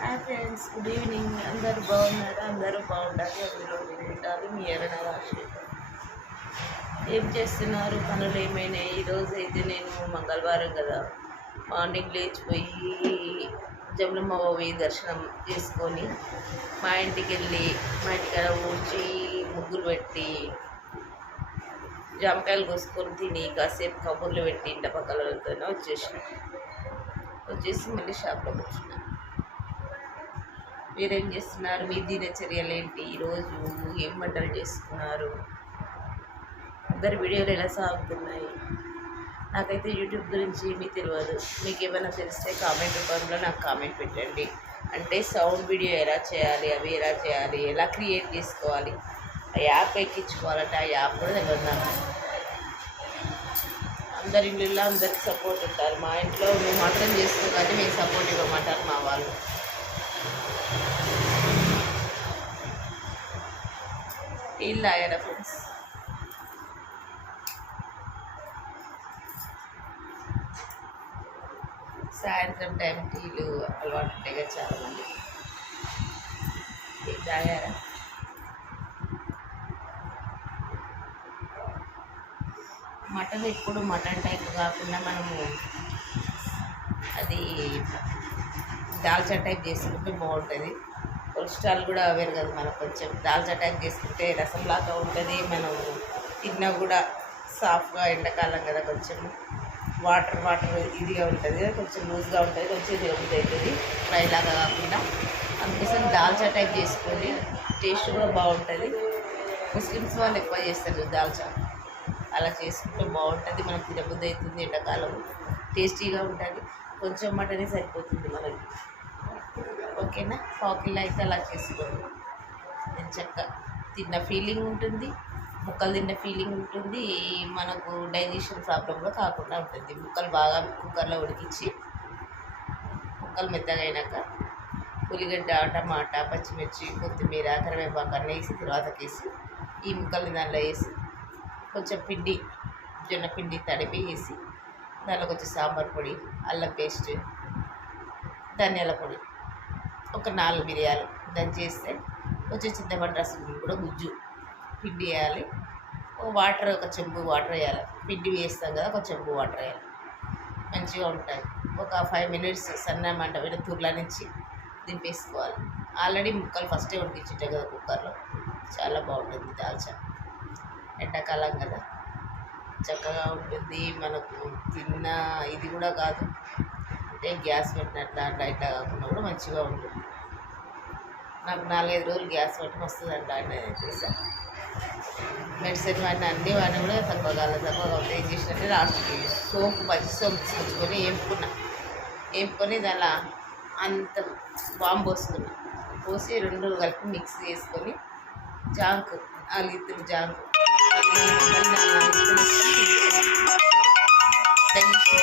Hi friends good evening అందరూ బాగున్నారు? అందరూ బాగుండాలి. అందులో ఉండాలి మీ ఎరణ రాశి. ఏం చేస్తున్నారు? పనులు ఏమైనాయి? ఈరోజు అయితే నేను మంగళవారం కదా. మార్నింగ్ లేచిపోయి జమునమ్మ పోయి దర్శనం చేసుకొని మా ఇంటికి వెళ్ళి మా ఇంటికాడ ఊడ్చి ముగ్గులు పెట్టి జామకాయలు కోసుకొని తిని కాసేపు కబుర్లు పెట్టి ఇంట పక్కలతోనే వచ్చేసిన. వచ్చేసి మళ్ళీ షాప్లో కూర్చున్నా మీరేం చేస్తున్నారు? మీ దినచర్యలు ఏంటి? ఈరోజు ఏం వంటలు చేసుకున్నారు ఇద్దరు వీడియోలు ఎలా సాగుతున్నాయి? నాకైతే యూట్యూబ్ గురించి ఏమీ తెలియదు. మీకు ఏమైనా తెలిస్తే కామెంట్ రూపంలో నాకు కామెంట్ పెట్టండి. అంటే సౌండ్ వీడియో ఎలా చేయాలి? అవి ఎలా చేయాలి? ఎలా క్రియేట్ చేసుకోవాలి? ఆ యాప్ ఎక్కించుకోవాలంటే ఆ యాప్ కూడా తెలియదు నాకు. అందరి ఇళ్ళల్లో అందరికి సపోర్ట్ ఉంటారు. మా ఇంట్లో మేము మాత్రం చేస్తాం కానీ మేము సపోర్ట్ ఇవ్వమంటారు మా వాళ్ళు. టీలు తాగారా ఫ్రెండ్స్ సాయంత్రం టైం టీలు అలవాటు ఉంటాయి కదా చాలామంది టీ తాగారా మటన్ ఎప్పుడు మటన్ టైప్ కాకుండా మనము అది దాల్చా టైప్ చేసుకుంటే బాగుంటుంది. కొలెస్ట్రాల్ కూడా అవేరు కదా మనకు కొంచెం దాల్చా టైప్ చేసుకుంటే రసంలాగా ఉంటుంది. మనం తిన్నా కూడా సాఫ్ట్గా ఎండాకాలం కదా కొంచెం వాటర్ వాటర్ ఇదిగా ఉంటుంది. కదా కొంచెం లూజ్గా ఉంటుంది కొంచెం జరుగుతుంది అవుతుంది ఫ్రై లాగా కాకుండా అందుకోసం దాల్చా టైప్ చేసుకొని టేస్ట్ కూడా బాగుంటుంది. ముస్లిమ్స్ వాళ్ళు ఎక్కువ చేస్తారు దాల్చా. అలా చేసుకుంటే బాగుంటుంది. మనకు తినబుద్ధి అవుతుంది ఎండాకాలం. టేస్టీగా ఉంటుంది. కొంచెం మటనే సరిపోతుంది మనకి. ఓకేనా? పాకిల్ అయితే అలా చేసుకోండి. నేను చక్కగా తిన్న ఫీలింగ్ ఉంటుంది ముక్కలు తిన్న ఫీలింగ్ ఉంటుంది మనకు డైజెషన్ ప్రాబ్లం కూడా కాకుండా ఉంటుంది. ముక్కలు బాగా కుక్కర్లో ఉడికించి ముక్కలు మెత్తగా ఉల్లిగడ్డ టమాటా పచ్చిమిర్చి కొత్తిమీర కరివేపాకు అన్నీ వేసి తర్వాత వేసి ఈ ముక్కల్ని దానిలో వేసి కొంచెం పిండి జొన్న పిండి తడిపి వేసి దానిలో కొంచెం సాంబార్ పొడి అల్లం పేస్ట్ ధనియాల పొడి ఒక నాలుగు మిరియాలు దంచేస్తే కొంచెం చింతపండు రసం కూడా గుజ్జు పిండి వేయాలి. ఒక వాటర్ ఒక చెంబు వాటర్ వేయాలి. పిండి వేస్తాం కదా ఒక చెంబు వాటర్ వేయాలి. మంచిగా ఉంటాయి. ఒక ఫైవ్ మినిట్స్ సన్న మంట మీద నుంచి దింపేసుకోవాలి. ఆల్రెడీ ముక్కలు ఫస్టే ఉడికించుంటాయి కదా కుక్కర్లో. చాలా బాగుంటుంది దాల్చా. ఎండాకాలం కదా. చక్కగా ఉంటుంది మనకు. తిన్న ఇది కూడా కాదు. అంటే గ్యాస్ పెట్టినట్టు అట్లా ఇట్లా కాకుండా కూడా మంచిగా ఉంటుంది. నాకు నాలుగైదు రోజులు గ్యాస్ పెట్టి వస్తుంది అంట తెలుసా? మెడిసిన్ వాడిని అన్ని వాడిని కూడా తక్కువ కాదు తక్కువ కాదు ఏం చేసినట్టే లాస్ట్కి సోపు పచ్చి సోపు తీసుకొచ్చుకొని ఎంపుకున్నా వేపుకొని దానిలో అంత బాంబు పోసుకున్నా. పోసి రెండు కలిపి మిక్స్ చేసుకొని జాంకు నాలుగు ఇద్దరు జాంకు. మంచిగా